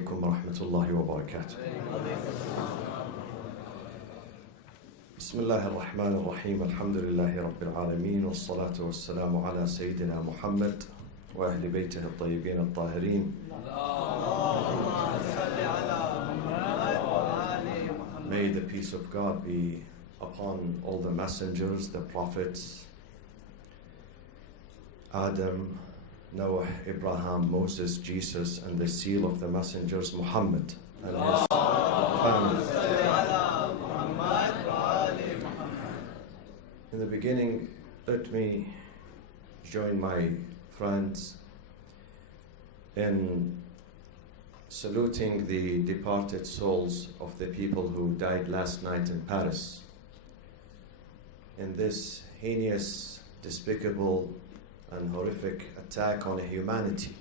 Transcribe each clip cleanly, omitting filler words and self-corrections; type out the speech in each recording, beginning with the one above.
عليكم ورحمة الله وبركاته. بسم الله الرحمن الرحيم. الحمد لله رب العالمين والصلاة والسلام على سيدنا محمد وأهل بيته الطيبين الطاهرين. May the peace of God be upon all the messengers, the prophets, Adam, Noah, Abraham, Moses, Jesus, and the seal of the messengers, Muhammad, and his family. In the beginning, let me join my friends in saluting the departed souls of the people who died last night in Paris in this heinous, despicable, and horrific attack on humanity.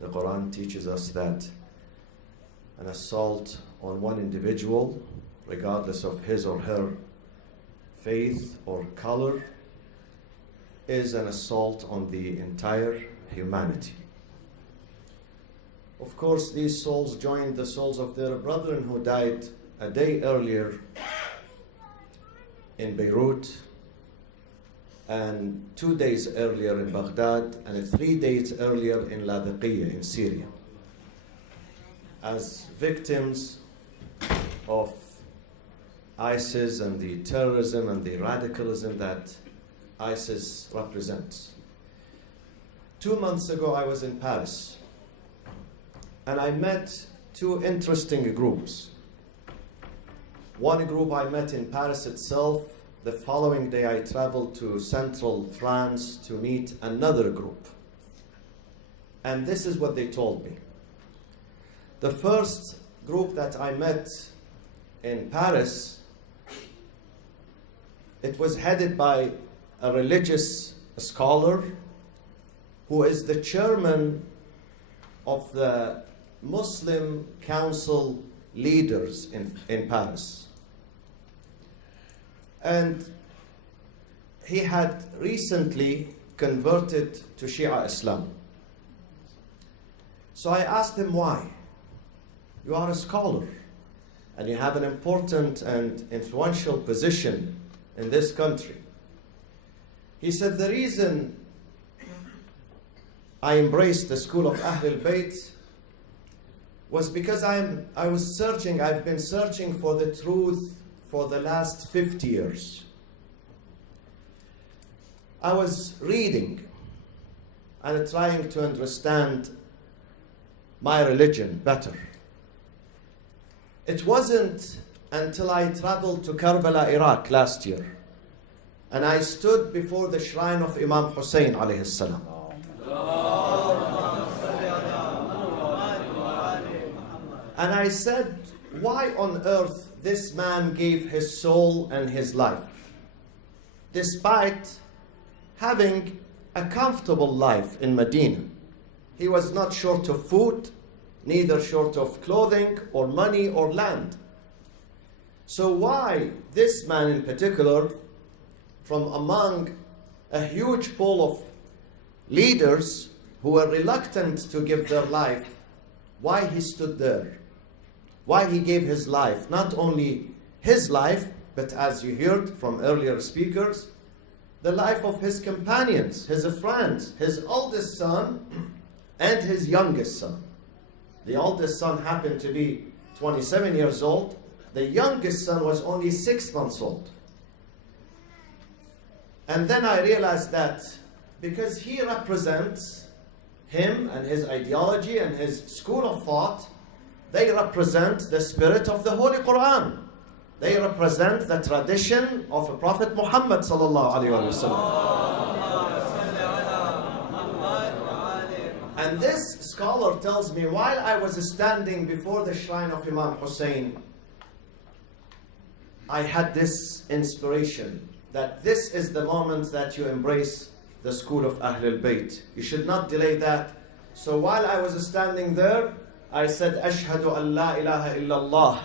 The Quran teaches us that an assault on one individual, regardless of his or her faith or color, is an assault on the entire humanity. Of course, these souls joined the souls of their brethren who died a day earlier in Beirut, and 2 days earlier in Baghdad, and 3 days earlier in Ladiqiyah in Syria, as victims of ISIS and the terrorism and the radicalism that ISIS represents. 2 months ago, I was in Paris, and I met two interesting groups. One group I met in Paris itself. The following day, I traveled to central France to meet another group. And this is what they told me. The first group that I met in Paris, it was headed by a religious scholar who is the chairman of the Muslim Council leaders in Paris. And he had recently converted to Shia Islam. So I asked him why. You are a scholar, and you have an important and influential position in this country. He said, the reason I embraced the school of Ahlul Bayt was because I've been searching for the truth for the last 50 years. I was reading and trying to understand my religion better. It wasn't until I traveled to Karbala, Iraq last year, and I stood before the shrine of Imam Hussain alayhi salam. And I said, why on earth this man gave his soul and his life, despite having a comfortable life in Medina? He was not short of food, neither short of clothing or money or land. So why this man in particular, from among a huge pool of leaders who were reluctant to give their life, why he stood there? Why he gave his life, not only his life, but as you heard from earlier speakers, the life of his companions, his friends, his oldest son and his youngest son. The oldest son happened to be 27 years old. The youngest son was only 6 months old. And then I realized that because he represents him and his ideology and his school of thought, they represent the spirit of the Holy Quran. They represent the tradition of Prophet Muhammad sallallahu alaihi wasallam. And this scholar tells me, while I was standing before the shrine of Imam Hussain, I had this inspiration that this is the moment that you embrace the school of Ahlul Bayt. You should not delay that. So while I was standing there, I said, Ashhadu an la ilaha illallah,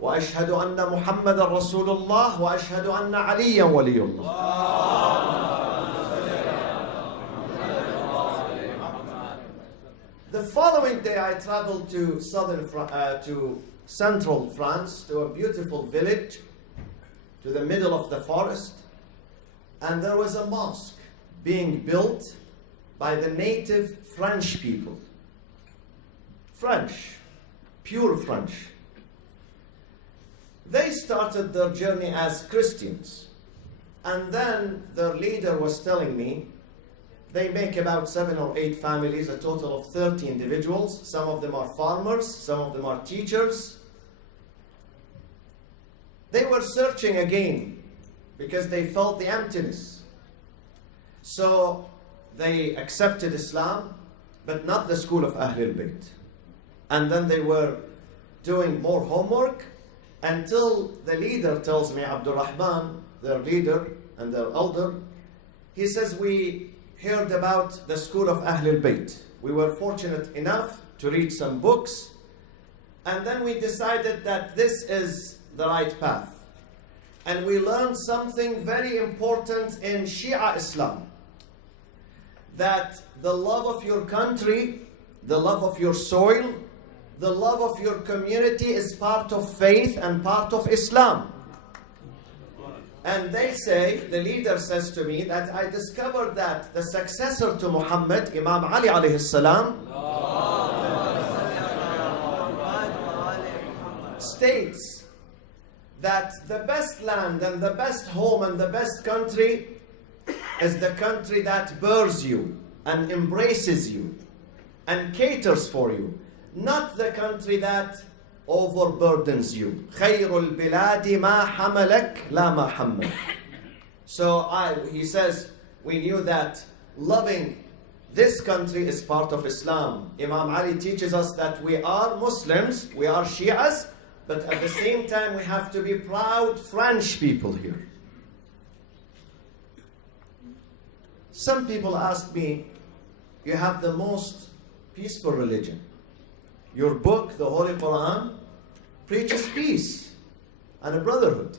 wa ashhadu anna Muhammadan Rasulullah, wa ashhadu anna Aliyan waliyullah. The following day day I traveled to central France, to a beautiful village, to the middle of the forest, and there was a mosque being built by the native French people. French, pure French. They started their journey as Christians, and then their leader was telling me they make about 7 or 8 families, a total of 30 individuals. Some of them are farmers, some of them are teachers. They were searching again because they felt the emptiness. So they accepted Islam, but not the school of Ahlul Bayt. And then they were doing more homework until the leader tells me, Abdul Rahman, their leader and their elder, he says, we heard about the school of Ahlul Bayt. We were fortunate enough to read some books, and then we decided that this is the right path. And we learned something very important in Shia Islam, that the love of your country, the love of your soil, the love of your community is part of faith and part of Islam. And they say, the leader says to me, that I discovered that the successor to Muhammad, Imam Ali alayhi salam, states that the best land and the best home and the best country is the country that bears you and embraces you and caters for you, not the country that overburdens you. خَيْرُ الْبِلَادِ مَا حَمَلَكْ لَا مَا حَمَّلَكْ. So he says, we knew that loving this country is part of Islam. Imam Ali teaches us that we are Muslims, we are Shias, but at the same time we have to be proud French people here. Some people ask me, you have the most peaceful religion. Your book, the Holy Quran, preaches peace and a brotherhood.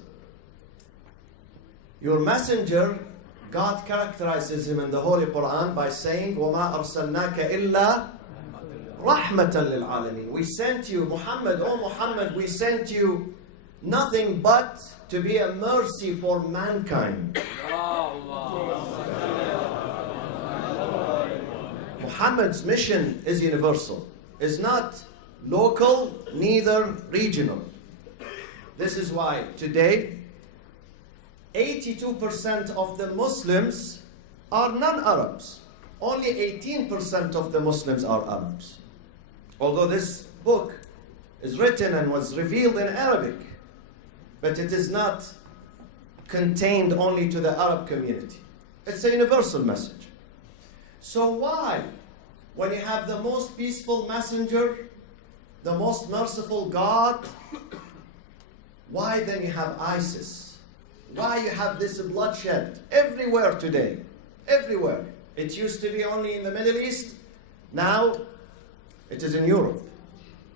Your messenger, God characterizes him in the Holy Quran by saying, وَمَا أَرْسَلْنَاكَ إِلَّا رَحْمَةً لِلْعَالَمِينَ. We sent you, Muhammad, oh Muhammad, we sent you nothing but to be a mercy for mankind. Muhammad's mission is universal, is not local, neither regional. This is why today 82% of the Muslims are non-Arabs. Only 18% of the Muslims are Arabs. Although this book is written and was revealed in Arabic, but it is not contained only to the Arab community. It's a universal message. So why, when you have the most peaceful messenger, the most merciful God, why then you have ISIS? Why you have this bloodshed everywhere today? Everywhere. It used to be only in the Middle East. Now it is in Europe.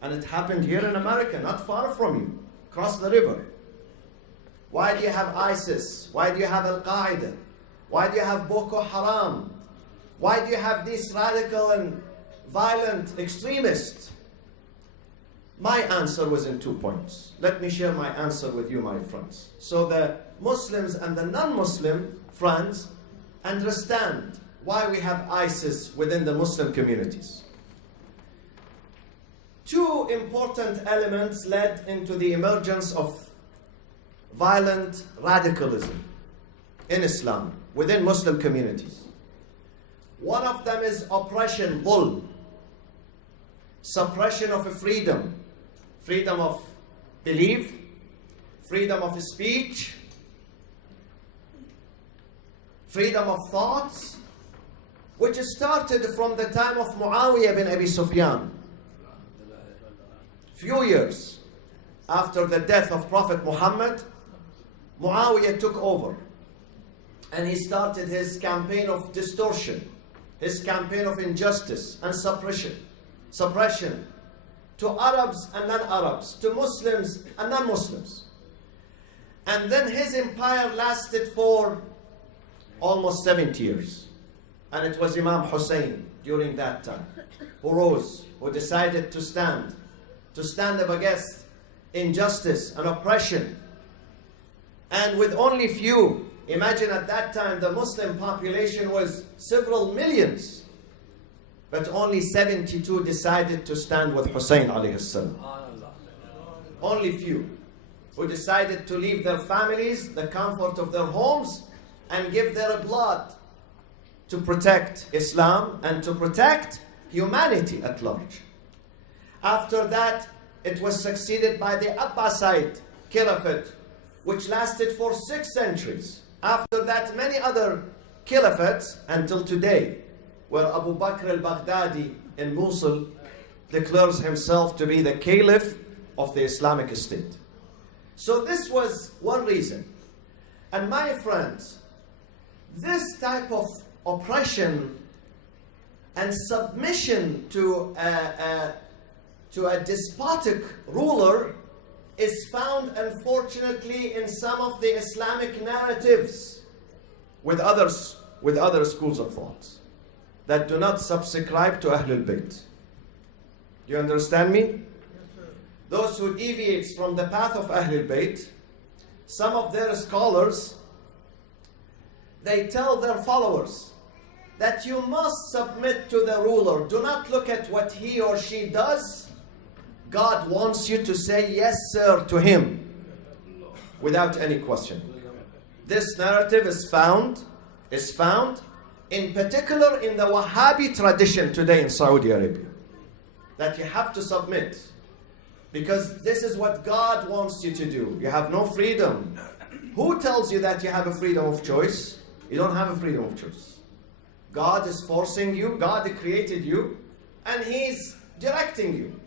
And it happened here in America, not far from you, across the river. Why do you have ISIS? Why do you have Al-Qaeda? Why do you have Boko Haram? Why do you have these radical and violent extremists? My answer was in 2 points. Let me share my answer with you, my friends. So the Muslims and the non-Muslim friends understand why we have ISIS within the Muslim communities. 2 important elements led into the emergence of violent radicalism in Islam, within Muslim communities. One of them is oppression, dhulm, suppression of freedom, freedom of belief, freedom of speech, freedom of thoughts, which started from the time of Muawiyah bin Abi Sufyan. Few years after the death of Prophet Muhammad, Muawiyah took over and he started his campaign of distortion, his campaign of injustice and suppression to Arabs and non-Arabs, to Muslims and non-Muslims. And then his empire lasted for almost 70 years. And it was Imam Hussain during that time, who rose, who decided to stand up against injustice and oppression. And with only few, imagine at that time the Muslim population was several millions, but only 72 decided to stand with Husain alayhi salam. Only few who decided to leave their families, the comfort of their homes, and give their blood to protect Islam and to protect humanity at large. After that, it was succeeded by the Abbasid Caliphate, which lasted for 6 centuries. After that, many other caliphates until today, where Abu Bakr al-Baghdadi in Mosul declares himself to be the caliph of the Islamic State. So this was one reason. And my friends, this type of oppression and submission to a despotic ruler is found, unfortunately, in some of the Islamic narratives with other schools of thought that do not subscribe to Ahlul Bayt. Do you understand me? Those who deviate from the path of Ahlul Bayt, some of their scholars, they tell their followers that you must submit to the ruler. Do not look at what he or she does. God wants you to say yes, sir, to him without any question. This narrative is found in particular in the Wahhabi tradition today in Saudi Arabia, that you have to submit because this is what God wants you to do. You have no freedom. Who tells you that you have a freedom of choice? You don't have a freedom of choice. God is forcing you. God created you, and He's directing you.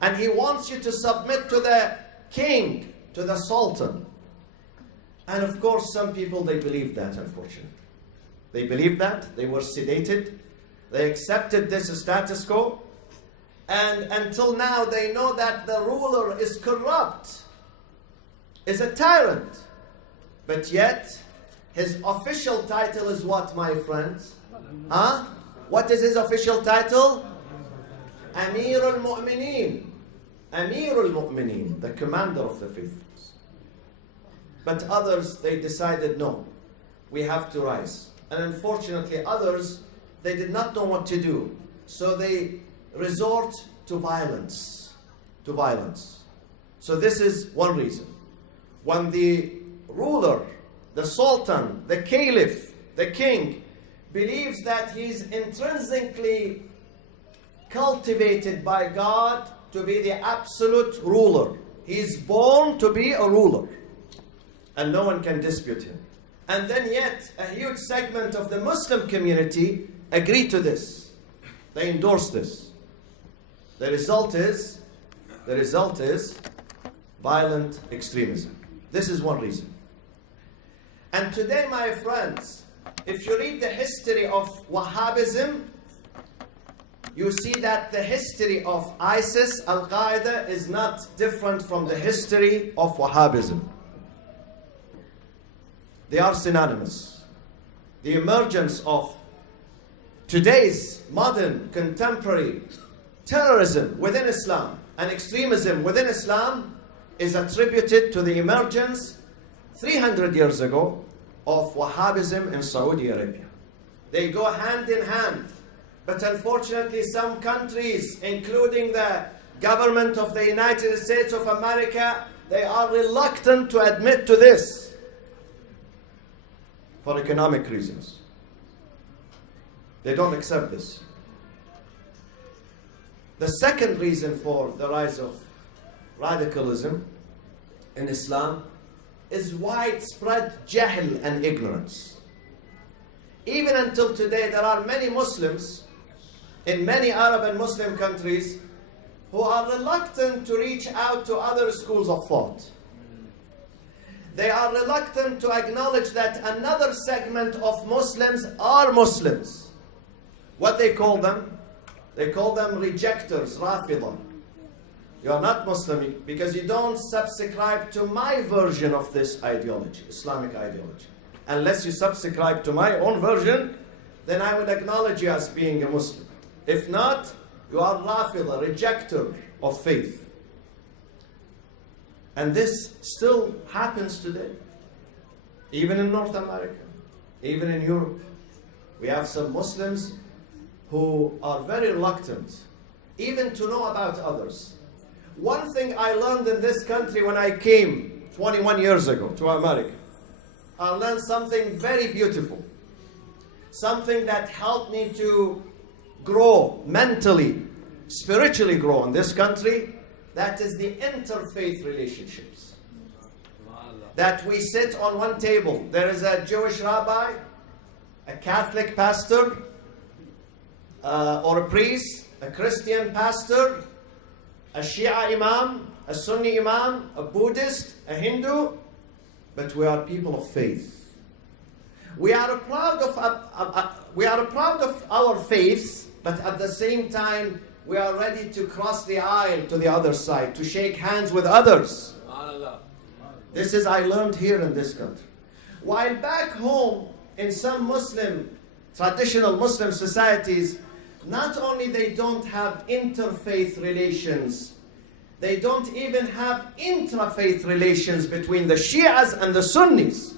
And He wants you to submit to the king, to the sultan. And of course, some people, they believe that, unfortunately. They believe that. They were sedated. They accepted this status quo. And until now, they know that the ruler is corrupt, is a tyrant. But yet, his official title is what, my friends? Huh? What is his official title? Amir al-Mu'mineen. Amir al-Mu'mineen, the commander of the faithfuls. But others, they decided, no, we have to rise. And unfortunately, others, they did not know what to do. So they resort to violence. To violence. So this is one reason. When the ruler, the sultan, the caliph, the king, believes that he's intrinsically cultivated by God to be the absolute ruler. He's born to be a ruler. And no one can dispute him. And then yet, a huge segment of the Muslim community agree to this. They endorse this. The result is violent extremism. This is one reason. And today, my friends, if you read the history of Wahhabism, you see that the history of ISIS, Al-Qaeda, is not different from the history of Wahhabism. They are synonymous. The emergence of today's modern, contemporary terrorism within Islam and extremism within Islam is attributed to the emergence 300 years ago of Wahhabism in Saudi Arabia. They go hand in hand. But unfortunately, some countries, including the government of the United States of America, they are reluctant to admit to this for economic reasons. They don't accept this. The second reason for the rise of radicalism in Islam is widespread jahl and ignorance. Even until today, there are many Muslims in many Arab and Muslim countries who are reluctant to reach out to other schools of thought. They are reluctant to acknowledge that another segment of Muslims are Muslims. What they call them? They call them rejectors, Rafidah. You are not Muslim because you don't subscribe to my version of this ideology, Islamic ideology. Unless you subscribe to my own version, then I would acknowledge you as being a Muslim. If not, you are Rafida, rejecter of faith. And this still happens today. Even in North America, even in Europe. We have some Muslims who are very reluctant even to know about others. One thing I learned in this country when I came 21 years ago to America, I learned something very beautiful. Something that helped me to grow mentally, spiritually grow in this country. That is the interfaith relationships. That we sit on one table. There is a Jewish rabbi, a Catholic pastor, or a priest, a Christian pastor, a Shia imam, a Sunni imam, a Buddhist, a Hindu, but we are people of faith. We are proud of our faiths, but at the same time, we are ready to cross the aisle to the other side, to shake hands with others. This is I learned here in this country. While back home, in some traditional Muslim societies, not only they don't have interfaith relations, they don't even have intrafaith relations between the Shias and the Sunnis.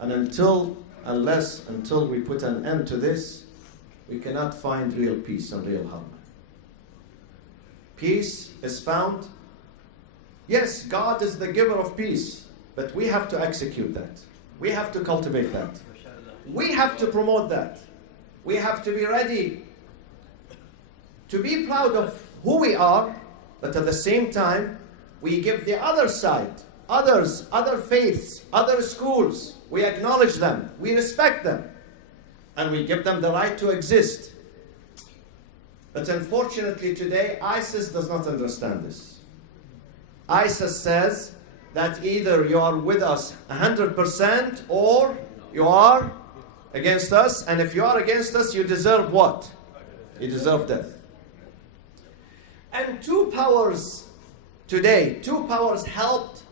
And until we put an end to this, we cannot find real peace and real harmony. Peace is found. Yes, God is the giver of peace, but we have to execute that. We have to cultivate that. We have to promote that. We have to be ready to be proud of who we are, but at the same time, we give the other side, others, other faiths, other schools, we acknowledge them, we respect them, and we give them the right to exist. But unfortunately today, ISIS does not understand this. ISIS says that either you are with us 100% or you are against us, and if you are against us, you deserve what? You deserve death. And two powers helped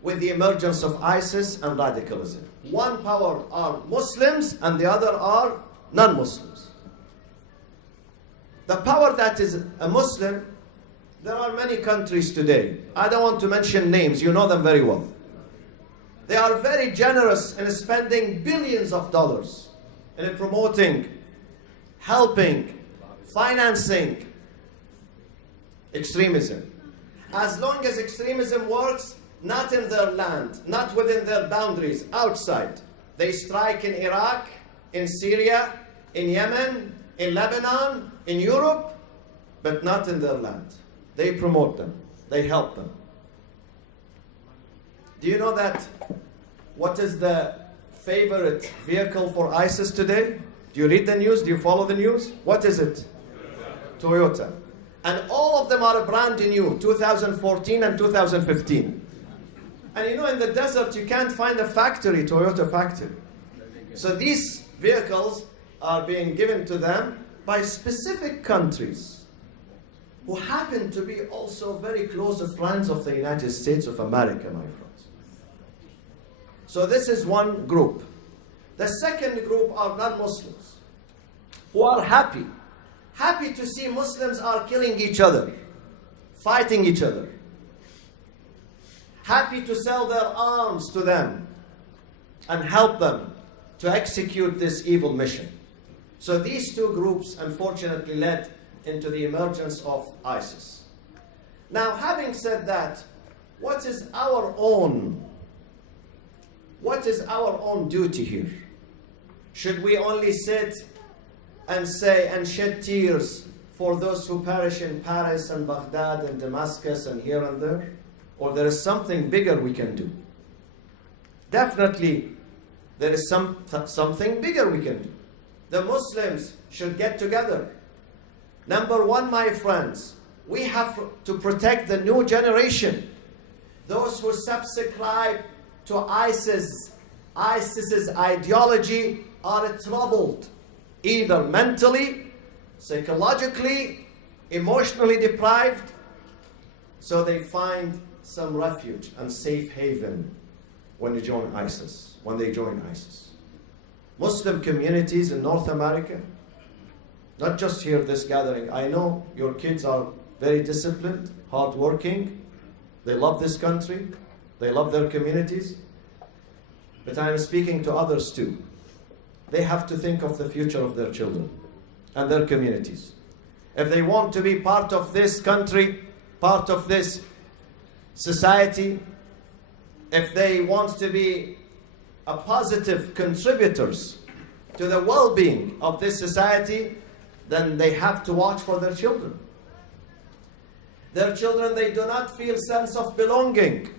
with the emergence of ISIS and radicalism. One power are Muslims and the other are non-Muslims. The power that is a Muslim, there are many countries today. I don't want to mention names, you know them very well. They are very generous in spending billions of dollars in promoting, helping, financing extremism. As long as extremism works, not in their land, not within their boundaries, outside. They strike in Iraq, in Syria, in Yemen, in Lebanon, in Europe, but not in their land. They promote them. They help them. Do you know that what is the favorite vehicle for ISIS today? Do you read the news? Do you follow the news? What is it? Toyota. And all of them are brand new, 2014 and 2015. And you know, in the desert, you can't find a factory, Toyota factory. So these vehicles are being given to them by specific countries who happen to be also very close friends of the United States of America, my friends. So this is one group. The second group are non-Muslims who are happy to see Muslims are killing each other, fighting each other. Happy to sell their arms to them and help them to execute this evil mission. So these two groups unfortunately led into the emergence of ISIS. Now, having said that, what is our own duty here? Should we only sit and say and shed tears for those who perish in Paris and Baghdad and Damascus and here and there? Or there is something bigger we can do? Definitely, there is something bigger we can do. The Muslims should get together. Number one, my friends, we have to protect the new generation. Those who subscribe to ISIS's ideology are troubled, either mentally, psychologically, emotionally deprived, so they find some refuge and safe haven when they join ISIS. Muslim communities in North America, not just here, this gathering. I know your kids are very disciplined, hardworking. They love this country. They love their communities. But I am speaking to others too. They have to think of the future of their children and their communities. If they want to be part of this country, part of this society, if they want to be a positive contributors to the well-being of this society, then they have to watch for their children. Their children, they do not feel sense of belonging.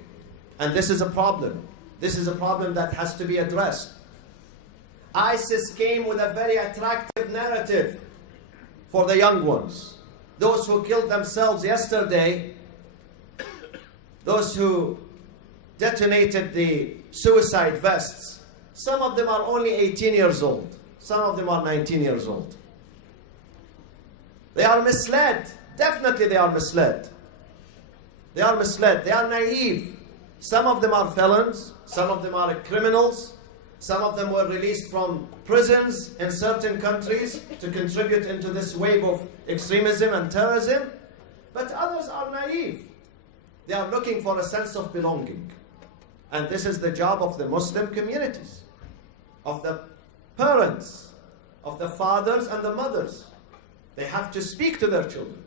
And this is a problem. This is a problem that has to be addressed. ISIS came with a very attractive narrative for the young ones. Those who killed themselves yesterday, those who detonated the suicide vests, some of them are only 18 years old. Some of them are 19 years old. They are misled. Definitely they are misled. They are misled. They are naive. Some of them are felons. Some of them are criminals. Some of them were released from prisons in certain countries to contribute into this wave of extremism and terrorism. But others are naive. They are looking for a sense of belonging. And this is the job of the Muslim communities, of the parents, of the fathers and the mothers. They have to speak to their children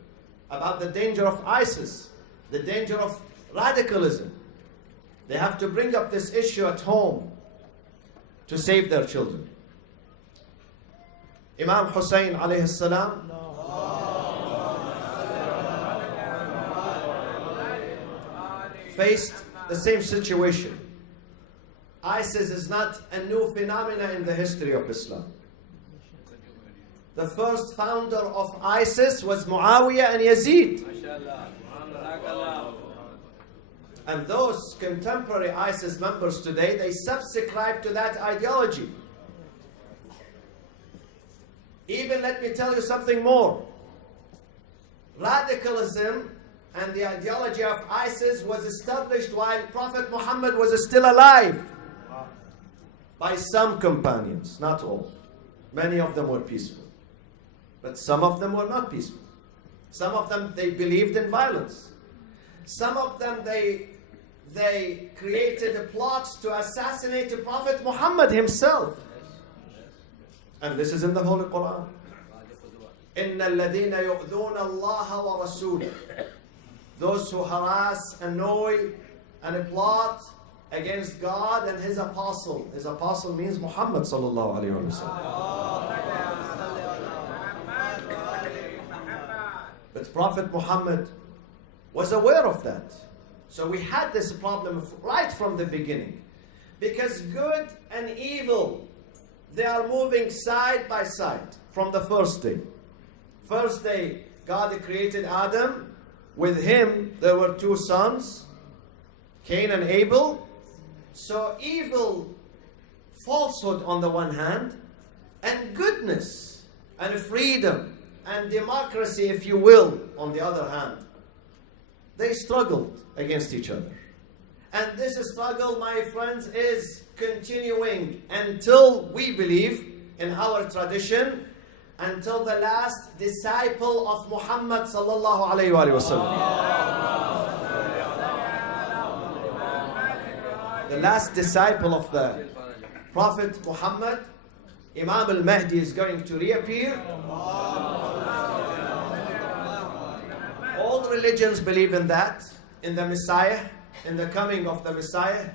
about the danger of ISIS, the danger of radicalism. They have to bring up this issue at home to save their children. Imam Hussain alayhi salam faced the same situation. ISIS is not a new phenomenon in the history of Islam. The first founder of ISIS was Muawiyah and Yazid. And those contemporary ISIS members today, they subscribe to that ideology. Even let me tell you something more. Radicalism and the ideology of ISIS was established while Prophet Muhammad was still alive by some companions, not all. Many of them were peaceful. But some of them were not peaceful. Some of them, they believed in violence. Some of them, they created plots to assassinate the Prophet Muhammad himself. And this is in the Holy Quran. إِنَّ الَّذِينَ يُؤْذُونَ اللَّهَ وَرَسُولَهُ. Those who harass, annoy, and plot against God and His apostle. His apostle means Muhammad sallallahu alayhi wa sallam. But Prophet Muhammad was aware of that. So we had this problem right from the beginning. Because good and evil, they are moving side by side from the first day. First day, God created Adam. With him, there were two sons, Cain and Abel. So evil, falsehood on the one hand, and goodness, and freedom, and democracy, if you will, on the other hand. They struggled against each other. And this struggle, my friends, is continuing until we believe in our tradition, until the last disciple of Muhammad sallallahu alayhi wa sallam. The last disciple of the Prophet Muhammad, Imam al-Mahdi, is going to reappear. All religions believe in that, in the Messiah, in the coming of the Messiah.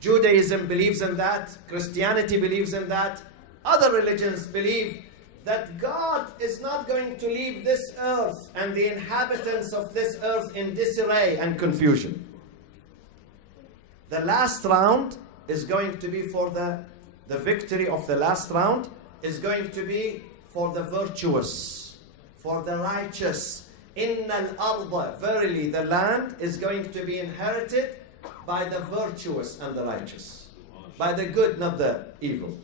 Judaism believes in that. Christianity believes in that. Other religions believe that God is not going to leave this earth and the inhabitants of this earth in disarray and confusion. The last round is going to be for the victory of the last round is going to be for the virtuous, for the righteous. Inna al-arda, verily the land is going to be inherited by the virtuous and the righteous. By the good, not the evil.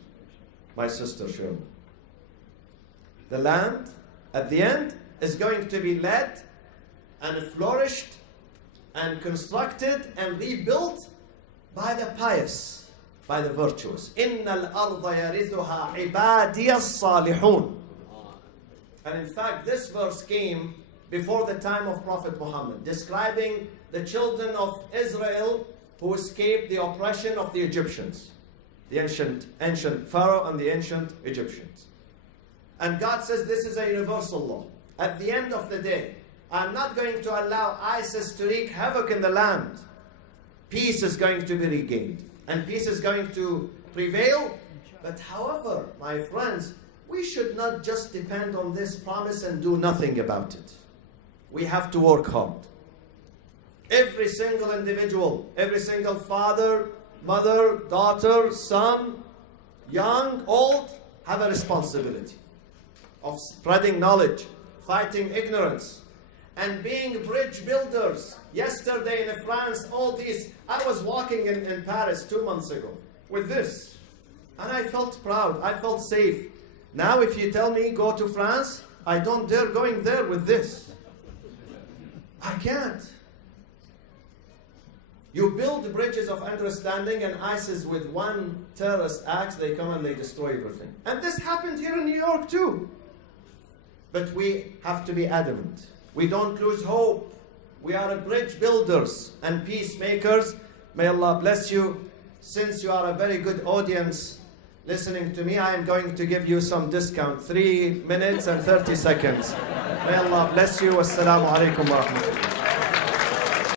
My sister Shirley. The land, at the end, is going to be led and flourished and constructed and rebuilt by the pious, by the virtuous. إِنَّ الْأَرْضَ يَرِثُهَا عِبَادِيَ الصَّالِحُونَ. And in fact, this verse came before the time of Prophet Muhammad, describing the children of Israel who escaped the oppression of the Egyptians, the ancient Pharaoh and the ancient Egyptians. And God says this is a universal law. At the end of the day, I'm not going to allow ISIS to wreak havoc in the land. Peace is going to be regained, and peace is going to prevail. But however, my friends, we should not just depend on this promise and do nothing about it. We have to work hard. Every single individual, every single father, mother, daughter, son, young, old, have a responsibility of spreading knowledge, fighting ignorance, and being bridge builders. Yesterday in France, all these, I was walking in Paris 2 months ago with this, and I felt proud, I felt safe. Now if you tell me go to France, I don't dare going there with this. I can't. You build bridges of understanding, and ISIS with one terrorist act, they come and they destroy everything. And this happened here in New York too. But we have to be adamant. We don't lose hope. We are bridge builders and peacemakers. May Allah bless you. Since you are a very good audience listening to me, I am going to give you some discount, 3 minutes and 30 seconds. May Allah bless you. Wassalamu alaikum wa rahmatullah.